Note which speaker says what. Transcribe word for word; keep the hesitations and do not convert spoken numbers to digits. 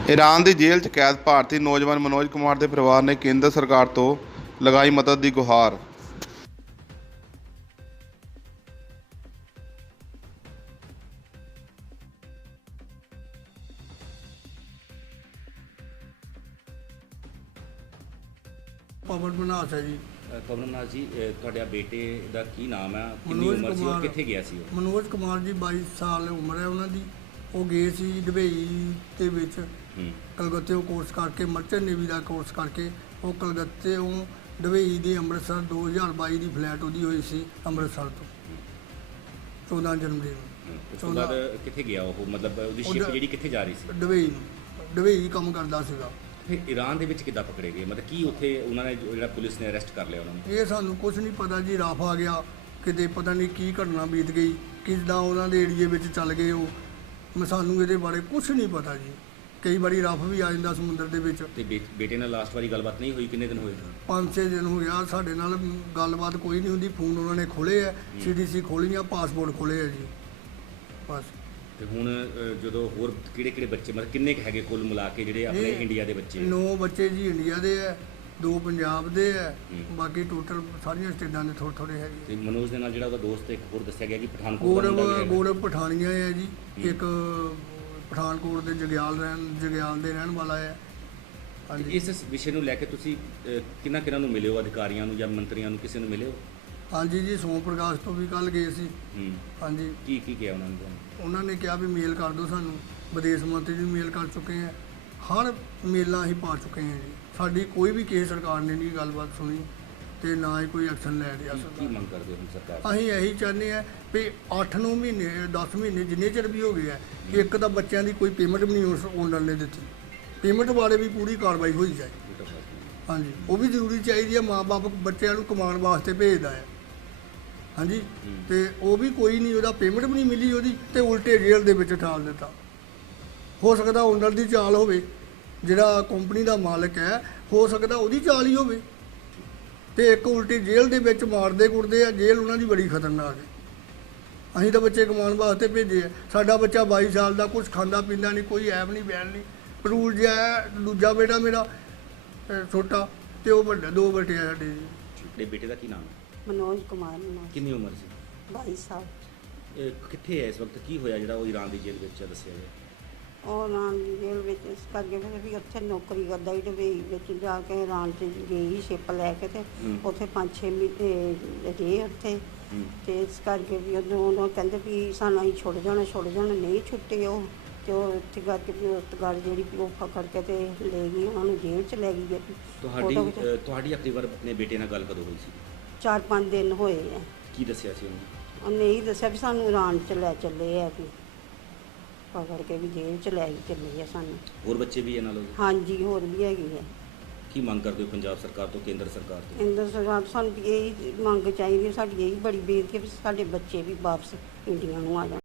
Speaker 1: Iran की jail च कैद भारतीय नौजवान मनोज कुमार के परिवार ने केंद्र सरकार तो लगाई मदद की गुहार।
Speaker 2: पवन मनास है जी।
Speaker 3: कमलनाथ जी ਤੁਹਾਡਾ ਬੇਟੇ ਦਾ ਕੀ ਨਾਮ ਹੈ, ਕਿੰਨੀ
Speaker 2: मनोज
Speaker 3: ਉਮਰ ਸੀ ਔਰ
Speaker 2: कुमार
Speaker 3: ਕਿੱਥੇ ਗਿਆ ਸੀ ਉਹ?
Speaker 2: मनोज कुमार जी बाईस साल उम्र है उन्होंने। वो गए सी दुबई ਦੇ ਵਿੱਚ
Speaker 3: ਹੂੰ
Speaker 2: ਕਲਕੱਤੇ ਕੋਰਸ ਕਰਕੇ ਮਰਚੈਂਟ ਨੇਵੀ ਦਾ ਕੋਰਸ ਕਰਕੇ ਉਹ ਕਲਕੱਤੇ ਉਹ ਦੁਬਈ ਦੀ ਅੰਮ੍ਰਿਤਸਰ ਦੋ ਹਜ਼ਾਰ ਬਾਈ ਦੀ ਫਲੈਟ ਉਹਦੀ ਹੋਈ ਸੀ ਅੰਮ੍ਰਿਤਸਰ ਤੋਂ ਚੌਦਾਂ ਜਨਵਰੀ ਨੂੰ
Speaker 3: ਉਸ ਤੋਂ ਬਾਅਦ ਕਿੱਥੇ ਗਿਆ ਉਹ, ਮਤਲਬ ਉਹਦੀ ਸ਼ਿਪ
Speaker 2: ਉਹਦਾ-
Speaker 3: ਜਿਹੜੀ ਕਿੱਥੇ ਜਾ ਰਹੀ ਸੀ?
Speaker 2: ਦੁਬਈ ਨੂੰ ਦੁਬਈ ਕੰਮ ਕਰਦਾ ਸੀਗਾ।
Speaker 3: ਫਿਰ ਈਰਾਨ ਦੇ ਵਿੱਚ ਕਿੱਦਾਂ ਪਕੜੇ ਗਏ, ਮਤਲਬ ਕੀ ਉੱਥੇ ਉਹਨਾਂ ਨੇ ਜੋ- ਜਿਹੜਾ ਪੁਲਿਸ ਨੇ ਅਰੈਸਟ ਕਰ ਲਿਆ ਉਹਨਾਂ ਨੂੰ?
Speaker 2: ਇਹ ਸਾਨੂੰ ਕੁਝ ਨਹੀਂ ਪਤਾ ਜੀ। ਰਫ ਆ ਗਿਆ ਕਿਤੇ, ਪਤਾ ਨਹੀਂ ਕੀ ਘਟਨਾ ਬੀਤ ਗਈ, ਕਿੱਦਾਂ ਉਹਨਾਂ ਦੇ ਏਰੀਏ ਵਿੱਚ ਚੱਲ ਗਏ ਉਹ। ਮੈਂ ਸਾਨੂੰ ਇਹਦੇ ਬਾਰੇ ਕੁਝ ਨਹੀਂ ਪਤਾ ਜੀ। ਕਈ ਵਾਰੀ ਰਫ ਵੀ ਆ ਜਾਂਦਾ ਸਮੁੰਦਰ ਦੇ ਵਿੱਚ।
Speaker 3: ਤੇ ਬੇ- ਬੇਟੇ ਨਾਲ ਲਾਸਟ ਵਾਰੀ ਗੱਲਬਾਤ ਨਹੀਂ ਹੋਈ? ਕਿੰਨੇ ਦਿਨ ਹੋਏ?
Speaker 2: ਪੰਜ ਛੇ ਦਿਨ ਹੋ ਗਿਆ ਸਾਡੇ ਨਾਲ ਗੱਲਬਾਤ ਕੋਈ ਨਹੀਂ ਹੁੰਦੀ। ਫੋਨ ਉਹਨਾਂ ਨੇ ਖੋਲੇ ਆ, ਸੀ ਡੀ ਸੀ ਖੋਲੀਆਂ, ਪਾਸਪੋਰਟ ਖੋਲੇ ਆ ਜੀ ਬਸ।
Speaker 3: ਤੇ ਹੁਣ ਅ, ਜਦੋਂ ਹੋਰ ਕਿਹੜੇ ਕਿਹੜੇ ਬੱਚੇ, ਮਤਲਬ ਕਿੰਨੇ ਕੁ ਹੈਗੇ ਕੁੱਲ ਮਿਲਾ ਕੇ ਜਿਹੜੇ ਆਪਣੇ
Speaker 2: ਇਹ
Speaker 3: ਇੰਡੀਆ ਦੇ ਬੱਚੇ?
Speaker 2: ਨੌ ਬੱਚੇ ਜੀ ਇੰਡੀਆ ਦੇ ਆ, ਦੋ ਪੰਜਾਬ ਦੇ ਆ,
Speaker 3: ਹੂੰ।
Speaker 2: ਬਾਕੀ ਟੋਟਲ ਸਾਰੀਆਂ ਸਟੇਟਾਂ ਦੇ ਥੋੜ੍ਹੇ ਥੋੜ੍ਹੇ ਹੈਗੇ।
Speaker 3: ਤੇ ਮਨੋਜ ਦੇ ਨਾਲ ਜਿਹੜਾ ਉਹਦਾ ਦੋਸਤ ਇੱਕ ਹੋਰ ਦੱਸਿਆ ਗਿਆ ਕਿ ਪਠਾਨਕੋਟ ਦਾ ਮੁੰਡਾ ਵੀ
Speaker 2: ਗੌਰਵ
Speaker 3: ਹੈਗਾ।
Speaker 2: ਗੌਰਵ ਪਠਾਨੀਆ ਹੈ ਜੀ। ਇੱਕ ਪਠਾਨਕੋਟ ਦੇ ਜਗਿਆਲ ਰਹਿਣ ਜਗਿਆਲ ਦੇ ਰਹਿਣ ਵਾਲਾ ਹੈ।
Speaker 3: ਤੇ
Speaker 2: ਹਾਂਜੀ
Speaker 3: ਇਸ ਵਿਸ਼ੇ ਨੂੰ ਲੈ ਕੇ ਤੁਸੀਂ ਅ, ਕਿਹਨਾਂ ਕਿਹਨਾਂ ਨੂੰ ਮਿਲੇ ਹੋ, ਅਧਿਕਾਰੀਆਂ ਨੂੰ ਜਾਂ ਮੰਤਰੀਆਂ ਨੂੰ, ਕਿਸੇ ਨੂੰ ਮਿਲੇ ਹੋ?
Speaker 2: ਹਾਂਜੀ ਜੀ, ਸੋਮ ਪ੍ਰਕਾਸ਼ ਤੋਂ ਵੀ ਕੱਲ ਗਏ ਸੀ।
Speaker 3: ਹੂੰ
Speaker 2: ਹਾਂਜੀ
Speaker 3: ਕੀ ਕੀ ਕਿਹਾ ਉਹਨਾਂ ਨੇ ਤੁਹਾਨੂੰ?
Speaker 2: ਉਹਨਾਂ ਨੇ ਕਿਹਾ ਵੀ ਮੇਲ ਕਰ ਦਿਓ ਸਾਨੂੰ। ਵਿਦੇਸ਼ ਮੰਤਰੀ ਨੂੰ ਮੇਲ ਕਰ ਚੁੱਕੇ ਆ, ਹਰ ਮੇਲਾਂ ਅਸੀਂ ਪਾ ਚੁੱਕੇ ਹਾਂ ਜੀ। ਸਾਡੀ ਕੋਈ ਵੀ ਕਿਸੇ ਸਰਕਾਰ ਨੇ ਨਹੀਂ ਗੱਲਬਾਤ ਸੁਣੀ ਤੇ ਨਾ ਹੀ ਕੋਈ ਐਕਸ਼ਨ ਲੈ ਰਿਹਾ
Speaker 3: ਕੀ- ਕੀ
Speaker 2: ਸਰਕਾਰ।
Speaker 3: ਮੰਗ ਕਰਦੇ ਹੋ ਹੁਣ ਸਰਕਾਰ ਤੋਂ?
Speaker 2: ਅਸੀਂ ਇਹੀ ਚਾਹੁੰਦੇ ਆ ਵੀ ਅੱਠ ਨੌ ਮਹੀਨੇ ਦਸ ਮਹੀਨੇ ਜਿੰਨੇ ਚਿਰ ਵੀ ਹੋ ਗਏ ਆ, ਇੱਕ ਤਾਂ ਬੱਚਿਆਂ ਦੀ ਕੋਈ ਪੇਮੈਂਟ ਵੀ ਨਹੀਂ ਉਸ ਓਨਰ ਨੇ ਦਿੱਤੀ। ਪੇਮੈਂਟ ਬਾਰੇ ਵੀ ਪੂਰੀ ਕਾਰਵਾਈ ਹੋਈ ਜਾਏ।
Speaker 3: ਇਹ ਤਾਂ ਫਰਕ ਨਹੀਂ।
Speaker 2: ਹਾਂਜੀ, ਉਹ ਵੀ ਜ਼ਰੂਰੀ ਚਾਹੀਦੀ ਹੈ। ਮਾਂ-ਬਾਪ ਬੱਚਿਆਂ ਨੂੰ ਕਮਾਉਣ ਵਾਸਤੇ ਭੇਜਦਾ ਹੈ। ਹਾਂਜੀ,
Speaker 3: ਹੂੰ।
Speaker 2: ਤੇ ਉਹ ਵੀ ਕੋਈ ਨਹੀਂ, ਉਹਦਾ ਪੇਮੈਂਟ ਵੀ ਨਹੀਂ ਮਿਲੀ ਉਹਦੀ, ਤੇ ਉਲਟੇ ਜੇਲ੍ਹ ਦੇ ਵਿੱਚ ਠਾਲ ਦਿੱਤਾ। ਹੋ ਸਕਦਾ ਓਨਰ ਦੀ ਚਾਲ ਹੋਵੇ, ਜਿਹੜਾ ਕੰਪਨੀ ਦਾ ਮਾਲਕ ਹੈ, ਹੋ ਸਕਦਾ ਉਹਦੀ ਚਾਲ ਹੀ ਹੋਵੇ। ਤੇ ਇੱਕ ਉਲਟੀ ਜੇਲ੍ਹ ਦੇ ਵਿੱਚ ਮਾਰਦੇ ਕੁੱਟਦੇ ਆ। ਜੇਲ੍ਹ ਉਹਨਾਂ ਦੀ ਬੜੀ ਖਤਰਨਾਕ ਹੈ। ਅਸੀਂ ਤਾਂ ਬੱਚੇ ਕਮਾਉਣ ਵਾਸਤੇ ਭੇਜੇ ਆ। ਸਾਡਾ ਬੱਚਾ ਬਾਈ ਸਾਲ ਦਾ, ਕੁਝ ਖਾਂਦਾ ਪੀਂਦਾ ਨਹੀਂ, ਕੋਈ ਐਬ ਨਹੀਂ ਬੈਣ ਨਹੀਂ, ਪਰੂਲ ਜਿਹਾ ਹੈ। ਦੂਜਾ ਬੇਟਾ ਮੇਰਾ ਅਹ, ਛੋਟਾ, ਤੇ ਉਹ ਵੱਡਾ, ਦੋ ਬੇਟੇ ਆ ਸਾਡੇ ਜੀ।
Speaker 3: ਤੁਹਾਡੇ ਬੇਟੇ ਦਾ ਕੀ ਨਾਮ ਹੈ?
Speaker 4: ਮਨੋਜ ਕੁਮਾਰ ਮਨੋਜ
Speaker 3: ਕਿੰਨੀ ਉਮਰ ਸੀ?
Speaker 4: ਬਾਈ ਸਾਲ।
Speaker 3: ਇਹ ਕਿੱਥੇ ਹੈ ਇਸ ਵਕਤ? ਕੀ ਹੋਇਆ ਜਿਹੜਾ ਉਹ ਈਰਾਨ ਦੀ ਜੇਲ੍ਹ ਵਿੱਚ ਹੈ, ਦੱਸਿਆ ਗਿਆ?
Speaker 4: ਉਹ ਰਾਂ ਦੀ ਜੇਲ੍ਹ ਵਿੱਚ ਇਸ ਕਰਕੇ ਫਿਰ ਵੀ ਉੱਥੇ ਨੌਕਰੀ ਕਰਦਾ ਹੀ ਦੁਬਈ ਵਿੱਚ ਜਾ ਕੇ ਰਾਂ 'ਚ ਗਈ ਸ਼ਿਪ ਲੈ ਕੇ, ਤੇ
Speaker 3: ਹੂੰ।
Speaker 4: ਉੱਥੇ ਪੰਜ ਛੇ ਮਹੀਨੇ ਰਹੇ ਉੱਥੇ।
Speaker 3: ਹੂੰ।
Speaker 4: ਤੇ ਇਸ ਕਰਕੇ ਵੀ ਉਦੋਂ ਉਹ ਕਹਿੰਦੇ ਵੀ ਸਾਨੂੰ ਅਸੀਂ ਛੁੱਟ ਜਾਣਾ ਛੁੱਟ ਜਾਣਾ ਨਹੀਂ ਛੁੱਟੇ ਉਹ। ਤੇ ਉਹ ਇੱਥੇ ਕਰਕੇ ਵੀ ਉਸ ਗੱਲ ਜਿਹੜੀ ਵੀ ਉਹ ਪਕੜ ਕੇ ਤੇ ਲੈ ਗਈ, ਉਹਨਾਂ ਨੂੰ ਜੇਲ੍ਹ 'ਚ ਲੈ ਗਈ ਹੈ।
Speaker 3: ਤੁਹਾਡੀ
Speaker 4: ਫੋਟੋ ਖਿਚਾ-
Speaker 3: ਅ, ਤੁਹਾਡੀ ਆਖਰੀ ਵਾਰ ਆਪਣੇ ਬੇਟੇ ਨਾਲ ਗੱਲ ਕਦੋਂ ਹੋਈ ਸੀ?
Speaker 4: ਚਾਰ ਪੰਜ ਦਿਨ ਹੋਏ ਆ।
Speaker 3: ਕੀ ਦੱਸਿਆ ਸੀ ਉਹਨੇ?
Speaker 4: ਉਹਨੇ ਇਹ ਦੱਸਿਆ ਵੀ ਸਾਨੂੰ ਰਾਂ 'ਚ ਲੈ ਚੱਲੇ ਆ, ਵੀ ਪਕੜ ਕੇ ਵੀ ਜੇਲ੍ਹ 'ਚ ਲੈ ਕੇ ਚੱਲੇ ਆ ਸਾਨੂੰ।
Speaker 3: ਹੋਰ ਬੱਚੇ ਵੀ ਇਹ ਨਾਲ ਉਹਦੇ?
Speaker 4: ਹਾਂਜੀ, ਹੋਰ ਵੀ ਹੈਗੀ ਹੈ।
Speaker 3: ਕੀ ਮੰਗ ਕਰਦੇ ਹੋ ਪੰਜਾਬ ਸਰਕਾਰ ਤੋਂ, ਕੇਂਦਰ ਸਰਕਾਰ ਤੋਂ?
Speaker 4: ਕੇਂਦਰ ਸਰਕਾਰ ਤੋਂ ਸਾਨੂੰ ਵੀ ਇਹ ਮੰਗ ਚਾਹੀਦੀ ਹੈ, ਸਾਡੀ ਇਹ ਬੜੀ ਬੇਨਤੀ ਹੈ ਵੀ ਸਾਡੇ ਬੱਚੇ ਵੀ ਵਾਪਸ ਇੰਡੀਆ ਨੂੰ ਆ ਜਾਣ।